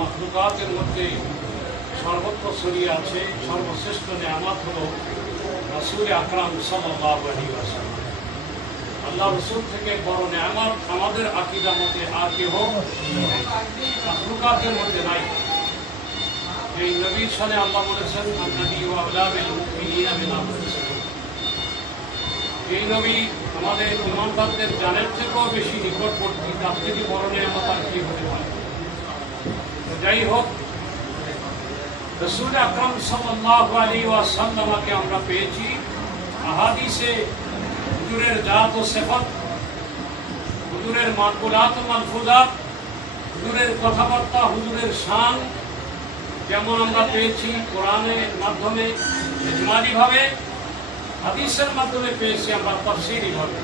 মাখলুকাতের মধ্যে সর্বত্র ছড়িয়ে আছে সর্বশ্রেষ্ঠ নেয়ামত হলো রাসূল আকরাম সাল্লাল্লাহু আলাইহি ওয়াসাল্লাম। আল্লাহ রসুল থেকে বড় নেয়ামত আমাদের আকীদার মধ্যে আর কেহ মাখলুকাতের মধ্যে নাই। এই নবীর সাথে আল্লাহ বলেছেন আন-নবী ওয়া আওলা বিল মুমিনিনা মিন আনফুসিহিম। এই নবী আমাদের ইমানদারদের জানের থেকেও বেশি নিকটবর্তী, তার থেকে বড় নেয়ামত আর কি হতে পারে। যাই হোক, রাসূল আকরাম সাল্লাল্লাহু আলাইহি ওয়াসাল্লামকে আমরা পেয়েছি আহাদিসে হুজুরের জাত ও সিফাত, হুজুরের মাকুলাত ও মালফুজাত, হুজুরের কথাবার্তা, হুজুরের শান যেমন আমরা পেয়েছি কোরআনের মাধ্যমে ইজমালিভাবে, হাদিসের মাধ্যমে পেয়েছি আমরা তাফসীরিভাবে।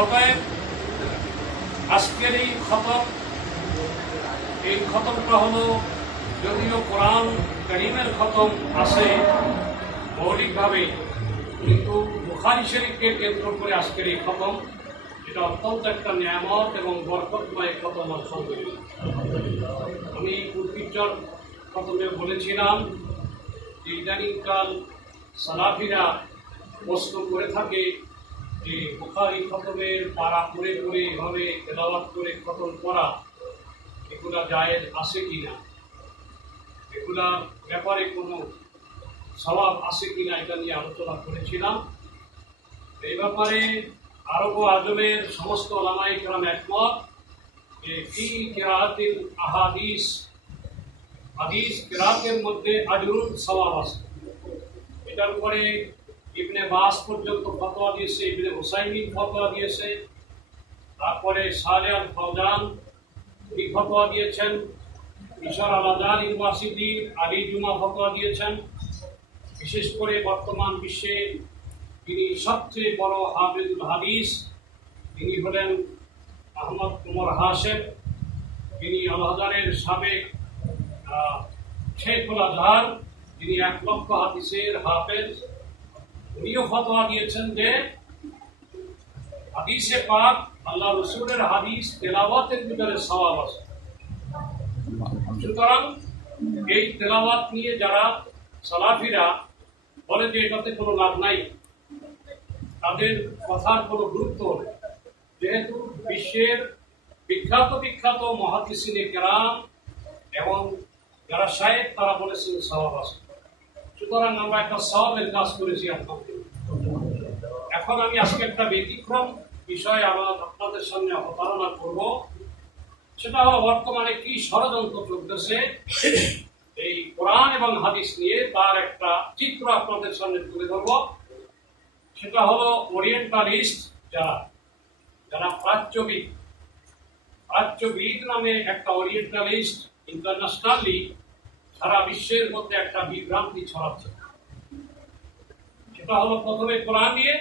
অতএব আজকের এই খতমটা হলো, যদিও কোরআন কারীমের খতম আছে মৌলিকভাবে, কিন্তু বুখারী শরীফকে কেন্দ্র করে আজকের এই খতম, এটা অত্যন্ত একটা নিয়ামত এবং বরকতময় খতম। আমি পূর্বিচার খতমে বলেছিলাম যে ইদানিংকাল সালাফিরা প্রশ্ন করে থাকে যে বুখারী খতমের পারা করে করে এভাবে তেলাওয়াত করে খতম করা এগুলা জায়েজ আছে কিনা, এগুলার ব্যাপারে কোনো সওয়াব আছে কিনা, এটা নিয়ে আলোচনা করেছিলাম। এই ব্যাপারে আরব ও আজমের সমস্ত উলামায়ে কেরাম একমত যে ফি কিরাআতিল আহাদিস, হাদিস কিরাতের মধ্যে আজরুন সওয়াব আছে। এটার উপরে ইবনে বাস পর্যন্ত ফতোয়া দিয়েছে, ইবনে হুসাইমিন ফতোয়া দিয়েছে, তারপরে সালেহ আল ফাওজান উনি ফতোয়া দিয়েছেন, মিশর আল আজহার ইউনিভার্সিটির আলী জুমা ফতোয়া দিয়েছেন। বিশেষ করে বর্তমান বিশ্বে তিনি সবচেয়ে বড় হাফিজুল হাদিস, তিনি হলেন আহমদ উমর হাশেম। তিনি আল আজহারের সাবেক শেখুল আজহার, তিনি 1 লক্ষ হাদিসের হাফেজ। উনিও ফতোয়া দিয়েছেন যে হাদিসে পাক, আল্লাহ রসুলের হাদিস তেলাওয়াতের ভিতরে সওয়াব আছে। সুতরাং এই তেলাওয়াত নিয়ে যারা সালাফিরা বলে যে এটাতে কোনো লাভ নাই, তাদের কথার কোনো গুরুত্ব নেই, যেহেতু বিশ্বের বিখ্যাত মুহাদ্দিসিনে কেরাম এবং যারা শায়েখ তারা বলেছেন সওয়াব আছে। সুতরাং আমরা একটা সওয়াবের কাজ করেছি আপনাদের। এখন আমি আজকে একটা ব্যতিক্রম বিষয় আপনাদের সামনে অবতারণা করব। সেটা হলো বর্তমানে কি ষড়যন্ত্র চলতেছে এই কোরআন এবং হাদিস নিয়ে, তার একটা চিত্র আপনাদের সামনে তুলে ধরব। সেটা হলো ওরিয়েন্টালিস্ট, যারা প্রাচ্যবিদ নামে একটা ওরিয়েন্টালিস্ট ইন্টারন্যাশনালি সারা বিশ্বের মধ্যে একটা বিভ্রান্তি ছড়াচ্ছে। সেটা হলো প্রথমে কোরআন নিয়ে,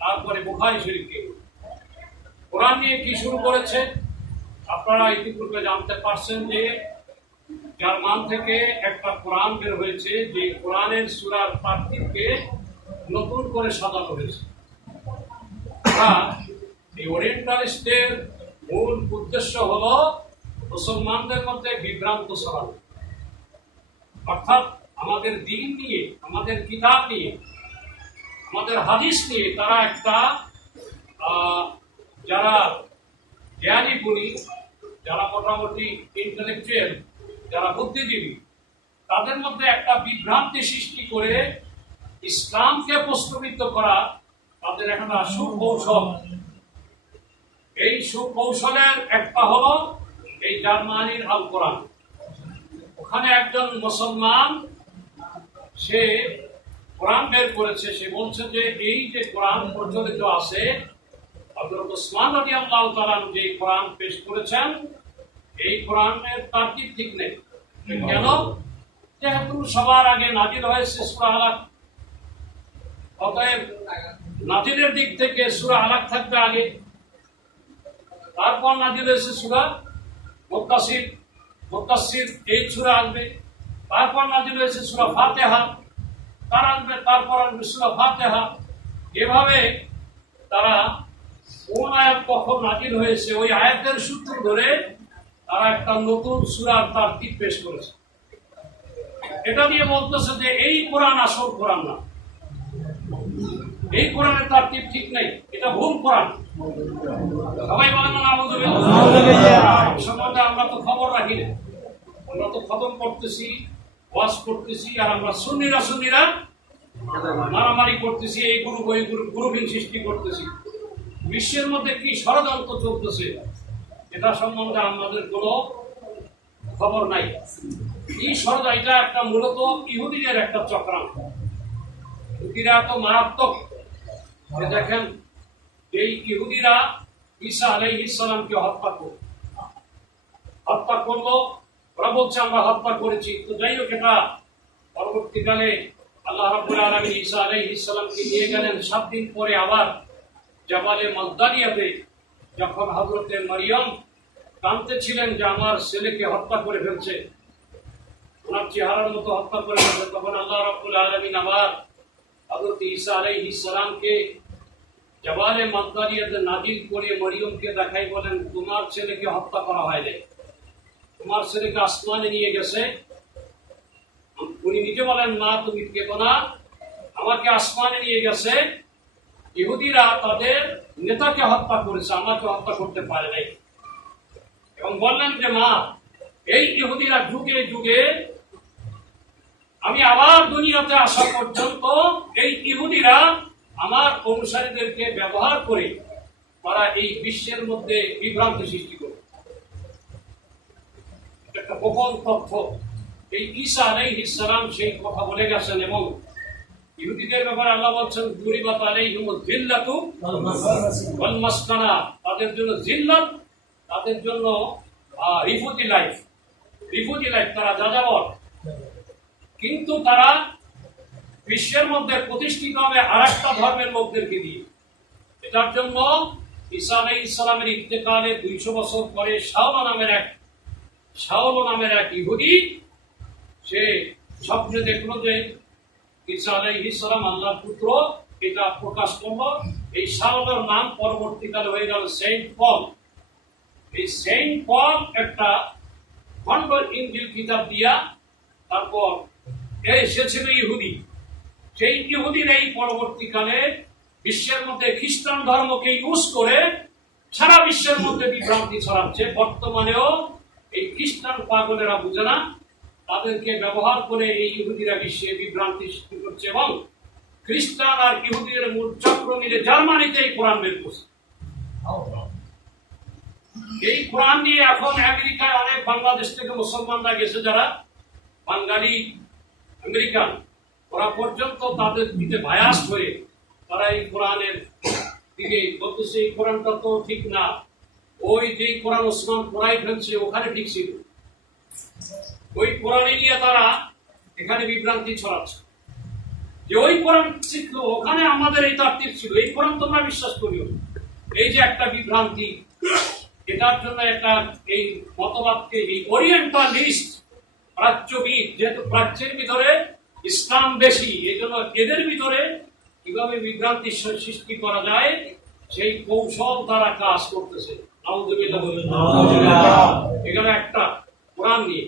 তারপরে বুখারী শরীফকে। কোরআন নিয়ে কি শুরু করেছে আপনারা ইতিপূর্বে জানতে পারছেন যে জার্মান থেকে একটা কোরআন বের হয়েছে, যে কোরআনের সূরার তারতিবকে নতুন করে সাজানো হয়েছে। এই ওরিয়েন্টালিস্টের মূল উদ্দেশ্য হলো মুসলমানদের মধ্যে বিভ্রান্ত ছড়ানো, অর্থাৎ আমাদের দ্বীন নিয়ে, আমাদের কিতাব নিয়ে, আমাদের হাদিস নিয়ে তারা একটা যারা জ্ঞানী গুণী, যারা মোটামুটি ইন্টেলেকচুয়াল, যারা বুদ্ধিজীবী, তাদের মধ্যে একটা বিভ্রান্তি সৃষ্টি করে ইসলামকে প্রশ্নবিদ্ধ করা তাদের একটা সুকৌশল। এই সুকৌশলের একটা হলো এই জার্মানির আল কোরআন। ওখানে একজন মুসলমান সে কোরআন বের করেছে, সে বলছে যে এই যে কোরআন প্রচলিত আছে, হযরত ওসমান রাদিয়াল্লাহু তাআলা যে কোরআন পেশ করেছেন, এই কোরআনের তারতিব ঠিক নেই। কেন? যেহেতু সবার আগে নাজিল হয়েছে সূরা আলাক, অতএব নাজিলের দিক থেকে সূরা আলাক থাকবে আগে, তারপর নাজিল হয়েছে সূরা মুদ্দাসসির এই সূরা আসবে, তারপর নাজিল হয়েছে সূরা ফাতিহা, তারপর আসবে সূরা ফাতিহা। এভাবে তারা কোন আয়াত কখন নাজিল হয়েছে ওই আয়াতের সূত্র ধরে তারা একটা নতুন সূরার তারতিব পেশ করেছে। এটা দিয়ে বলতেছে যে এই কোরআন আসল কোরআন না, এই কোরআনের তারতিব ঠিক নেই, এটা ভুল কোরআন। সবাই বলেন না সম্বন্ধে আমরা তো খবর রাখি না, আমরা তো খতম করতেছি, ওয়াজ করতেছি, আর আমরা সুন্নিরা মারামারি করতেছি, এই গ্রুপ ওই গ্রুপ, গ্রুপিং সৃষ্টি করতেছি। বিশ্বের মধ্যে কি ষড়যন্ত্র চলতেছে এটা সম্বন্ধে আমাদের কোনো খবর নাই। এই ষড়যন্ত্র এটা একটা মূলত ইহুদিদের একটা চক্রান্ত। ইহুদিরা তো মারাত্মক। দেখেন এই ইহুদিরা ঈসা আলাইহিস সালামকে হত্যা করলো। ওরা বলছে আমরা হত্যা করেছি। তো যাই হোক, এটা পরবর্তীকালে আল্লাহ রাব্বুল আলামিন ঈসা আলাইহিস সালামকে নিয়ে গেলেন। 7 দিন পরে আবার জাবালে মাগদানিয়াতে যখন হযরতে মারিয়াম কাঁদতেছিলেন যে আমার ছেলেকে হত্যা করে ফেলছে, ওনার চেহারার মতো হত্যা করে ফেলছে, তখন আল্লাহ রাব্বুল আলামিন আবার হযরত ঈসা আলাইহিস সালামকে জাবালে মাগদানিয়াতে নাজিল করে মরিয়মকে দেখাই বলেন তোমার ছেলেকে হত্যা করা হয়নি, তোমার ছেলেকে আসমানে নিয়ে গেছে। উনি নিজে বলেন না তুমি কেবো না, আমাকে আসমানে নিয়ে গেছে। ইহুদিরা তাদের নেতাকে হত্যা করেছে, আমাকে হত্যা করতে পারে নাই। এবং বললেন যে মা, এই ইহুদিরা যুগে যুগে আমি আবার দুনিয়াতে আসা পর্যন্ত এই ইহুদিরা আমার অনুসারীদেরকে ব্যবহার করে তারা এই বিশ্বের মধ্যে বিভ্রান্তি সৃষ্টি করে। একটা গোপন তথ্য, এই ঈসা আলাইহিস সালাম সেই কথা বলে গেছেন। এবং ইহুদিদের ব্যাপারে আল্লাহ বলছেন দুরিবাত আলাইহিমুয যিল্লাতু ওয়াল মাসকানা, তাদের জন্য জিল্লাত, তাদের জন্য রিফিউজি লাইফ, তারা যাযাবর। কিন্তু তারা বিশ্বের মধ্যে প্রতিষ্ঠিত হবে আরেকটা ধর্মের লোকদেরকে দিয়ে। এটার জন্য ঈসা আলাইহিস সালামের ইন্তেকালে 200 বছর পরে শাওল নামের এক ইহুদি সে স্বপ্নে দেখলো যে ঈসা আলাইহিস সালাম আল্লাহর পুত্র, এটা প্রকাশ করলো। এই শাওলের নাম পরবর্তীকালে হয়ে গেল সেন্ট পল। এই সেন্ট পল একটা খণ্ড ইনজিল কিতাব দিয়া তারপর সে ছিল ইহুদি। সেই ইহুদির এই পরবর্তীকালে বিশ্বের মধ্যে খ্রিস্টান ধর্মকে ইউজ করে সারা বিশ্বের মধ্যে বিভ্রান্তি ছড়াচ্ছে। বর্তমানেও এই খ্রিস্টান পাগলেরা বুঝে না, তাদেরকে ব্যবহার করে এই ইহুদিরা বিশ্বে বিভ্রান্তি সৃষ্টি করছে। এবং খ্রিস্টান আর ইহুদিদের মূল চক্র মিলে জার্মানিতে এই কোরআন বের করছে। এই কোরআন নিয়ে এখন আমেরিকায় অনেক বাংলাদেশ থেকে মুসলমানরা গেছে, যারা বাঙালি আমেরিকান, ওরা পর্যন্ত তাদের দিকে বায়াস হয়ে তারা এই কোরআনের দিকে বলতেছে এই কোরআনটা তো ঠিক না, ওই যে কোরআন ওসমান পড়াই ফেলছে ওখানে ঠিক ছিল। ওই কোরআনে নিয়ে তারা এখানে বিভ্রান্তি ছড়াচ্ছে যে ওই কোরআন শিখলো ওখানে আমাদের এই তাত্ত্বিক ছিল, এই কোরআন তোমরা বিশ্বাস করিও। এই যে একটা বিভ্রান্তি, এটার জন্য একটা এই মতবাদকে এই ওরিয়েন্টালিস্ট প্রাচ্যবিদ, যেহেতু প্রাচ্যের ভিতরে ইসলাম বেশি, এই জন্য এদের ভিতরে কিভাবে বিভ্রান্তি সৃষ্টি করা যায় সেই কৌশল তারা কাজ করতেছে। এখানে একটা কোরআন নিয়ে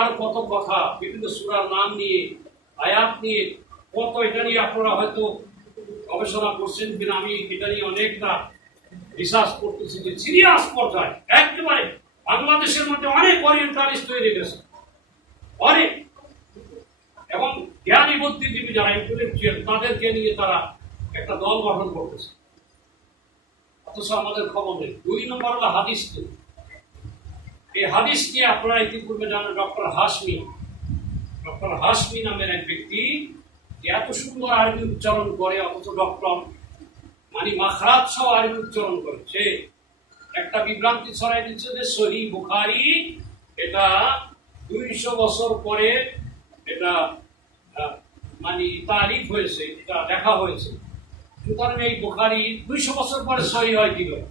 আরো কত কথা, বিভিন্ন সূরার নাম নিয়ে, আয়াত নিয়ে কত, এটা নিয়ে আপনারা হয়তো গবেষণা করছেন কিনা, আমি এটা নিয়ে অনেকটা রিসার্চ করতেছি যে সিরিয়াস পর্যায়ে একেবারে বাংলাদেশের মধ্যে অনেক ওরিয়েন্টালিস্ট তৈরি গেছে, অনেক। এবং জ্ঞানী বুদ্ধিজীবী যারা ইন্টেলেকচুয়াল, তাদেরকে নিয়ে তারা একটা দল গঠন করতেছে, অথচ আমাদের খবর নেই। 2 নম্বর হলো হাদিস নিয়ে। এই হাদিস নিয়ে আপনারা ইতিপূর্বে জানেন ডক্টর হাশমি নামের এক ব্যক্তি এত সুন্দর আরবি উচ্চারণ করে, অথচ ডক্টর মানে মাখরাজ সহ আরবি উচ্চারণ করে। সে একটা বিভ্রান্তি ছড়াই দিচ্ছে যে সহিহ বুখারী এটা 200 বছর পরে এটা মানে তারিফ হয়েছে, এটা লেখা হয়েছে। সুতরাং এই বুখারী 200 বছর পরে সহিহ হয় কি করে?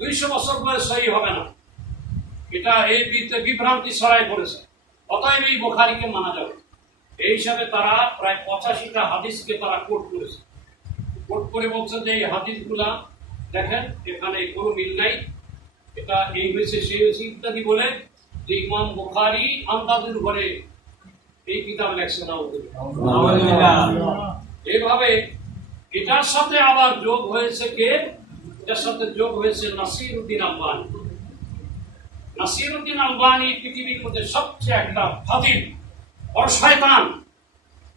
200 বছর পরে সহিহ হবে না, এটা এই বিভ্রান্তি ছড়াই পড়েছে। অতএব এই বুখারীকে মানা যাবে। এই হিসাবে তারা প্রায় 85টা হাদিসকে তারা কোট করেছে। কোট করে বলছেন যে এই হাদিসগুলা দেখেন এখানে কোনো মিল নাই, এটা এই হয়েছে সেই হয়েছে ইত্যাদি বলে যে ইমাম বুখারী আন্দাজের উপরে এই কিতাব লেখছেন। এইভাবে এটার সাথে আবার যোগ হয়েছে কে? এটার সাথে যোগ হয়েছে নাসিরউদ্দিন আলবানী। নাসিরউদ্দিন আলবানী পৃথিবীর মধ্যে সবচেয়ে একটা ফাজিল আর শয়তান,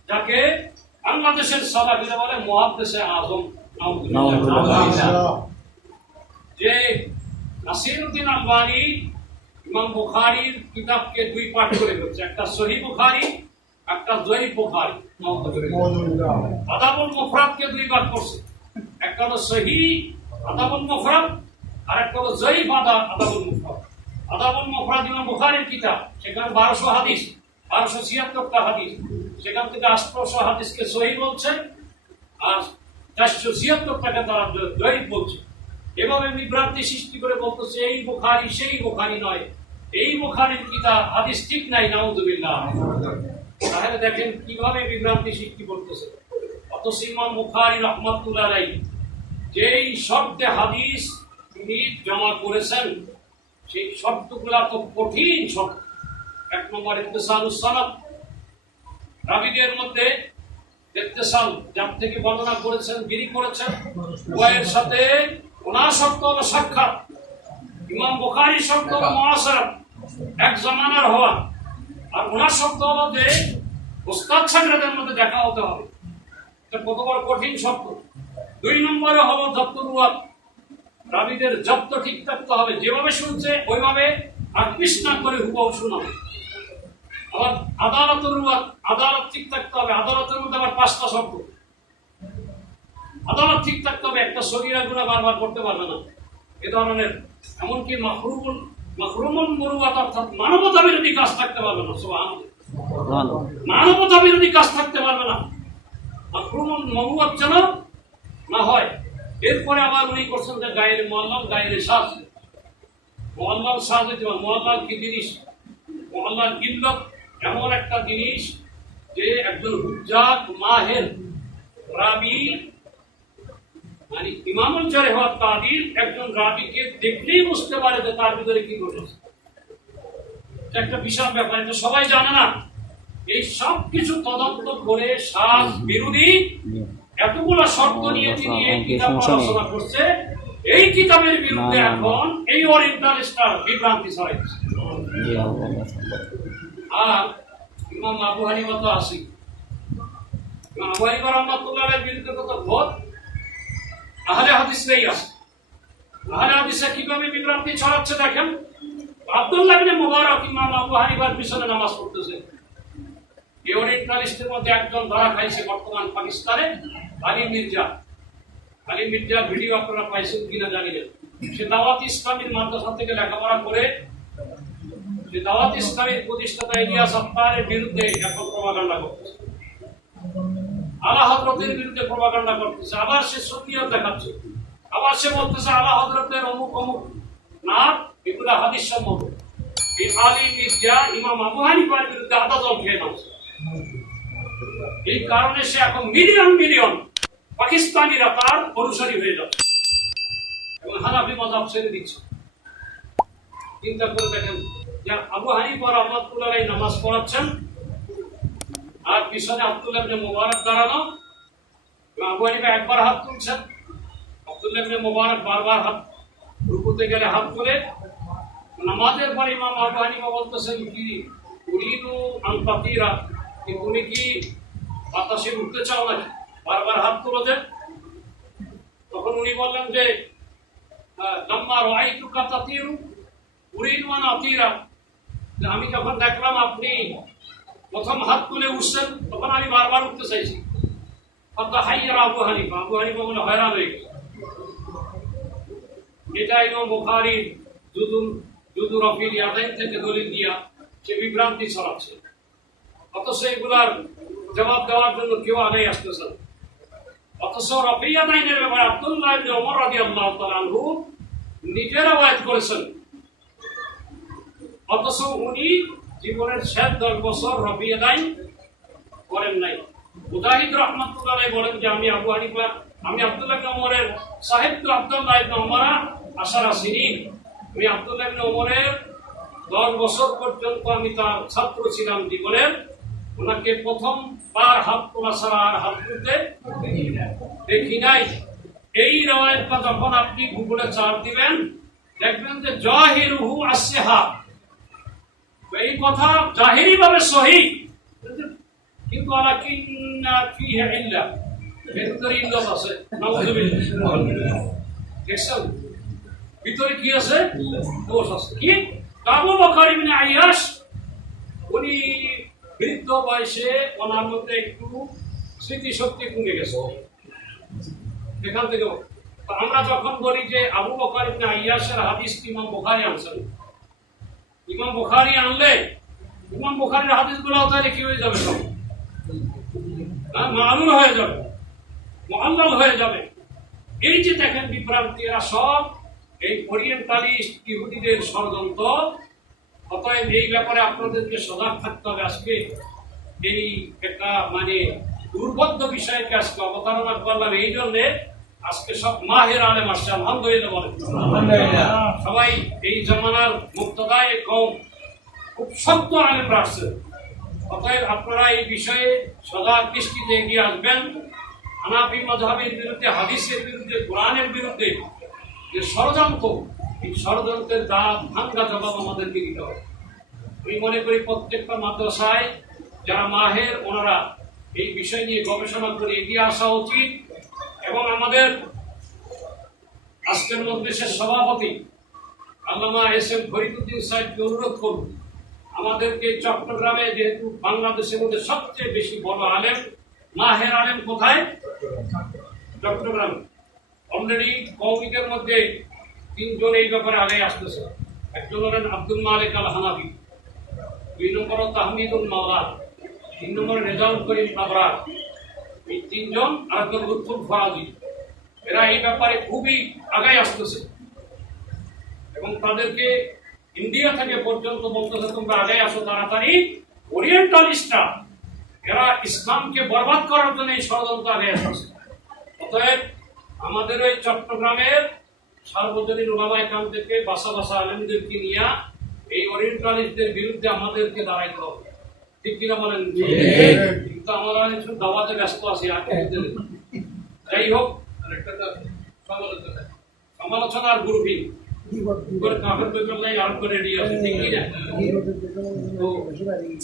যাকে বাংলাদেশের সালাফিরা বলে মুহাদ্দিসে আযম। যে নাসিরউদ্দিন আলবানী ইমাম বুখারীর কিতাবকে দুই পার্ট করে ফেলছে, একটা সহিহ বুখারী, একটা যঈফ বুখারী। আদাবুল মুফরাদকে দুই ভাগ করছে, একটা হলো সহিহ আদাবুল মুফরাদ আর একটা হলো যঈফ আদাবুল মুফরাদ। আদাবুল মুফরাদ ইমাম বুখারীর কিতাব, সেখানে 1200 হাদিস, 1276টা হাদিস, সেখান থেকে 800 হাদিসকে সহিহ বলছে আর 476টাকে তারা যঈফ বলছে। এভাবে বিভ্রান্তি সৃষ্টি করে বলতেছে এই বুখারী সেই বুখারী নয়, এই বুখারীর কিতাব হাদিস ঠিক নাই, নাউযুবিল্লাহ। তাহলে দেখেন কিভাবে বিভ্রান্তি সৃষ্টি করতেছে। অথচ ইমাম বুখারী রাহমাতুল্লাহ আলাইহি যেই শব্দে হাদিস তিনি জমা করেছেন সেই শব্দগুলো তো কঠিন শব্দ। এক নম্বর ইত্তিসালুস সানাদ, রাবীদের মধ্যে ইত্তিসাল যার থেকে বর্ণনা করেছেন যিনি করেছেন উভয়ের সাথে ওনার শব্দ হলো সাক্ষাৎ। ইমাম বুখারীর শব্দ হলো মুআসারা, এক জামানার হওয়া, আর ওনার শব্দ হলো যে ওস্তাদ ছাত্রদের মধ্যে দেখা হতে হবে। এটা কত বড় কঠিন শব্দ। দুই নম্বরে হলো জব্তুর রুয়াত, রাবীদের জব্দ ঠিক থাকতে হবে, যেভাবে শুনছে ওইভাবে আকৃষ্ট না করে হুবহু শোনাবে। আবার আদালতের রুয়াত, আদালত ঠিক থাকতে হবে, আদালতের মধ্যে আবার 5টা শব্দ, আদালত ঠিক থাকতে হবে, একটা সগীরা গুনাহ বারবার করতে পারবে না এ ধরনের। এমনকি মাহরুমুল মুরুয়াত অর্থাৎ মানবতা বিরোধী কাজ থাকতে পারবে না। সুবহানাল্লাহ, মানবতা বিরোধী কাজ থাকতে পারবে না, মাহরুমুল মুরুয়াত যেন না হয়। এরপরে আবার উনি করছেন যে গায়ের মুআল্লাল, গায়ের শাজ। মুআল্লাল শাজ, মুআল্লাল কি জিনিস? মুআল্লাল ইল্লাত এমন একটা জিনিস যে একজন হুজ্জাত মাহের রাবী, মানে ইমামুল জারহ ওয়াত তা'দীল একজন রাবীকে দেখলেই বুঝতে পারে যে তার ভিতরে কি ঘটেছে। এটা একটা বিশাল ব্যাপার, এটা সবাই জানে না। এই সব কিছু তদন্ত করে শাজ বিরোধী এতগুলো শর্ত নিয়ে তিনি এই কিতাব রচনা করছে। এই কিতাবের বিরুদ্ধে এখন এই ওরিয়েন্টালিস্টরা বিভ্রান্তি ছড়াইছে। আর ইমাম আবু হানিফা তো আসি, ইমাম আবু হানিফা রাহমাতুল্লাহ আলাইহির বিরুদ্ধে কত ভোট আহলে হাদিসরাই আছে। আহলে হাদিসরা কিভাবে বিভ্রান্তি ছড়াচ্ছে দেখেন। আব্দুল্লাহ ইবনে মুবারক ইমাম আবু হানিফার পিছনে নামাজ পড়তেছে। এই ওরিয়েন্টালিস্টের মধ্যে একজন ধরা খাইছে বর্তমান পাকিস্তানে, আলী মির্জা। আলী মির্জা ভিডিও আপনারা পাইছেন কিনা জানি না। সে দাওয়াত ইসলামীর মাদ্রাসা থেকে লেখাপড়া করে সে দাওয়াত ইসলামীর প্রতিষ্ঠাতা ইলিয়াস আত্তারের বিরুদ্ধে এখন প্রপাগান্ডা করতেছে, আলা হযরতের বিরুদ্ধে প্রপাগান্ডা করতেছে। আবার সে সুন্নিয়ত দেখাচ্ছে, আবার সে বলতেছে আলা হযরতের অমুক অমুক না, এগুলো হাদিস সম্মত। এই আলী মির্জা ইমাম আবু হানিফার বিরুদ্ধে আদা জল খেয়ে নামছে। এই কারণে সে এখন মিলিয়ন মিলিয়ন পাকিস্তানিরা তার অনুসারী হয়ে যাচ্ছে এবং হানাফি মাযহাব ছেড়ে দিচ্ছে। চিন্তা করে দেখেন যে আবু হানিফা রাহমাতুল্লাহ আলাইহি নামাজ পড়াচ্ছেন আর পিছনে আব্দুল্লাহ ইবনে মুবারক দাঁড়ানো। আবু হানিফা একবার হাত তুলছেন, আব্দুল্লাহ ইবনে মুবারক বারবার হাত, রুকুতে গেলে হাত তুলে। নামাজের পরে ইমাম আবু হানিফা বলতেছেন কি উরিদু আন তাতিরা, তুমি কি বাতাসে উঠতে চাও নাকি? বারবার হাত তুলে দেন। তখন উনি বললেন যে লাম্মা রাআইতুকা তাতিরু উরিদু আন আতিরা, আমি যখন দেখলাম আপনি প্রথম হাত তুলে উঠছেন তখন আমি বারবার উঠতে চাইছি। ফাতাহাইয়ারা আবু হানিফা, আবু হানিফা বলে হয়রান হয়ে গেছে। এটা ইমাম বুখারী জুদু রফিল ইয়াদাইন থেকে দলিল দিয়া সে বিভ্রান্তি ছড়াচ্ছে। অথচ এগুলার জবাব দেওয়ার জন্য কেউ আগে আসতেছে না। অথচ রফি ইয়াদাইনের ব্যাপারে আব্দুল্লাহ ইবনে ওমর রাদিয়াল্লাহু তাআলা আনহু নিজে রওয়ায়াত করেছেন। অথচ উনি জীবনের শেষ 10 বছর রফি ইয়াদাইন করেন নাই। মুজাহিদ রাহমাতুল্লাহ আলাইহি বলেন যে আমি আবু হানিফা আমি আব্দুল্লাহ ইবনে ওমরের সাহিত্য আব্দুল্লাহ ইবনে ওমর আশারা সিনিন, আমি আব্দুল্লাহ ইবনে ওমরের 10 বছর পর্যন্ত আমি তার ছাত্র ছিলাম জীবনের। ওনাকে প্রথমবার হাত তোলা ছাড়া আর হাত তুলতে দেখি নাই। এই রওয়ায়াতটা যখন আপনি গুগলে সার্চ দিবেন দেখবেন যে জাহিরুহু আসিহা, এই কথা জাহিরি ভাবে সহিহ, কিন্তু আলাকিন্না ফিহি ইল্লা, ভিতরে ইল্লাত আছে। নাউযুবিল্লাহ, দেখছেন ভিতরে কি আছে? দোষ আছে। কি? আবু বকর ইবনে আইয়াশ উনি বৃদ্ধ বয়সে ওনার মধ্যে একটু স্মৃতিশক্তি কমে গেছে। এখান থেকে আমরা যখন বলি যে আবু বকর ইবনে আইয়াশের হাদিস ইমাম বুখারী আনছেন, ইমাম বুখারী আনলে ইমাম বুখারীর হাদিসগুলো তাহলে কি হয়ে যাবে? সব মালুল হয়ে যাবে, মুআল্লাল হয়ে যাবে। এই যে দেখেন বিভ্রান্তি, এরা সব এই ওরিয়েন্টালিস্ট ইহুদিদের ষড়যন্ত্র। অতএব এই ব্যাপারে আপনাদেরকে সজাগ থাকতে হবে। আজকে এই একটা মানে দুর্বোধ্য বিষয়কে আজকে অবতারণা করলাম, এই জন্যে আজকে সব মাহের আলেম আসছে। আলহামদুলিল্লাহ বলেন। সবাই এই জমানার মুক্তদায় কম খুব শক্ত আলেমরা আসছে। অতএব আপনারা এই বিষয়ে সজাগ দৃষ্টিতে এগিয়ে আসবেন। হানাফি মাযহাবের বিরুদ্ধে, হাদিসের বিরুদ্ধে, কোরআনের বিরুদ্ধে যে ষড়যন্ত্র, এই ষড়যন্ত্রের দাঁত ভাঙ্গা জবাব আমাদেরকে দিতে হবে। আমি মনে করি প্রত্যেকটা মাদ্রাসায় যারা মাহের, ওনারা এই বিষয় নিয়ে গবেষণা করে এগিয়ে আসা উচিত। এবং আমাদের আজকের মজলিসের সভাপতি আল্লামা এস.এম. ফরিদউদ্দিন সাহেবকে অনুরোধ করব, আমাদেরকে চট্টগ্রামে, যেহেতু বাংলাদেশের মধ্যে সবচেয়ে বেশি বড় আলেম, মাহের আলেম কোথায়? চট্টগ্রামে। অলরেডি কওমিদের মধ্যে 3 জন এই ব্যাপারে আগে আসতেছে। একজন হলেন আব্দুল মালিক আল হানাফি, 2 নম্বর তাহমিদুল মাওলা, 3 নম্বর রেজাউল করিম আবরার। এই 3 জন, আরেকজন লুৎফুল ফরাজি। এরা এই ব্যাপারে খুবই আগায় আসতেছে এবং তাদেরকে ইন্ডিয়া থেকে পর্যন্ত বলতেছে তোমরা আগে আসো তাড়াতাড়ি। ওরিয়েন্টালিস্টরা এরা ইসলামকে বরবাদ করার জন্য এই ষড়যন্ত্র আগে আসতেছে। অতএব আমাদের ওই চট্টগ্রামের সার্বজনীন ওলামায়ে কেরাম থেকে বাসা বাসা আলেমদেরকে নিয়ে এই ওরিয়েন্টালিস্টদের বিরুদ্ধে আমাদেরকে দাঁড়াইতে হবে। ঠিক কিনা বলেন? কিন্তু আমরা একটু দাওয়াতে ব্যস্ত আছি। যাই হোক, সমালোচনা আর গ্রুপিং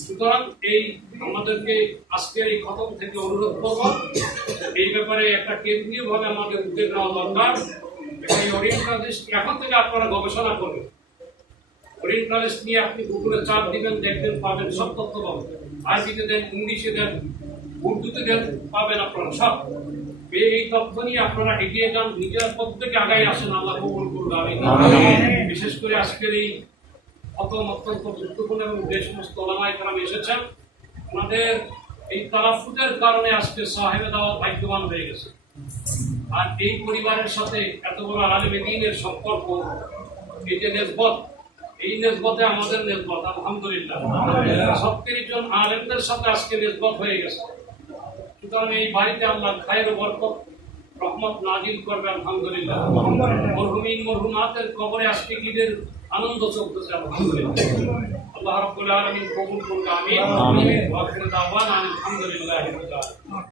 সুতরাং এই আমাদেরকে আজকের এই খতম থেকে অনুরোধ করব, এই ব্যাপারে একটা কেন্দ্রীয় ভাবে আমাদের উদ্যোগ নেওয়া দরকার। এই ওরিয়েন্টালিস্ট এখন থেকে আপনারা গবেষণা করবেন। ওরিয়েন্টালিস্ট নিয়ে আপনি গুগলে চাপ দিবেন, দেখবেন, পাবেন, সব তথ্য পাবেন। আরবিতে দেন, ইংলিশে দেন, উর্দুতে দেন, পাবেন আপনারা সব। এই তথ্য নিয়ে আপনারা এগিয়ে যান, নিজের প্রত্যেকে আগায় আসেন। আল্লাহ কবুল করুন, আমিন। বিশেষ করে আজকের এই অত্যন্ত গুরুত্বপূর্ণ এবং যে সমস্ত ওলামায়ে কেরাম এসেছেন, আমাদের এই তালাফুজের কারণে আজকে সাহেবে দাওয়াত ভাগ্যবান হয়ে গেছে। আর এই পরিবারের সাথে এত বড় আলেমে দ্বীনের সম্পর্ক, এই যে নেসবত, এই নেসবতে আমাদের নেসবত আলহামদুলিল্লাহ 37 জন আলেমদের সাথে আজকে নেসবত হয়ে গেছে। সুতরাং এই বাড়িতে আল্লাহ খায়ের ও বরকত রহমত নাজিল করবে আলহামদুলিল্লাহ। মরহুমিন মরহুমাতের কবরে আজকে ঈদের আনন্দ চলতেছে আলহামদুলিল্লাহ। আল্লাহ রাব্বুল আলামিন কবুল করুন, আমিন। ওয়া আখিরু দাওয়ানা আলহামদুলিল্লাহি রাব্বিল আলামিন।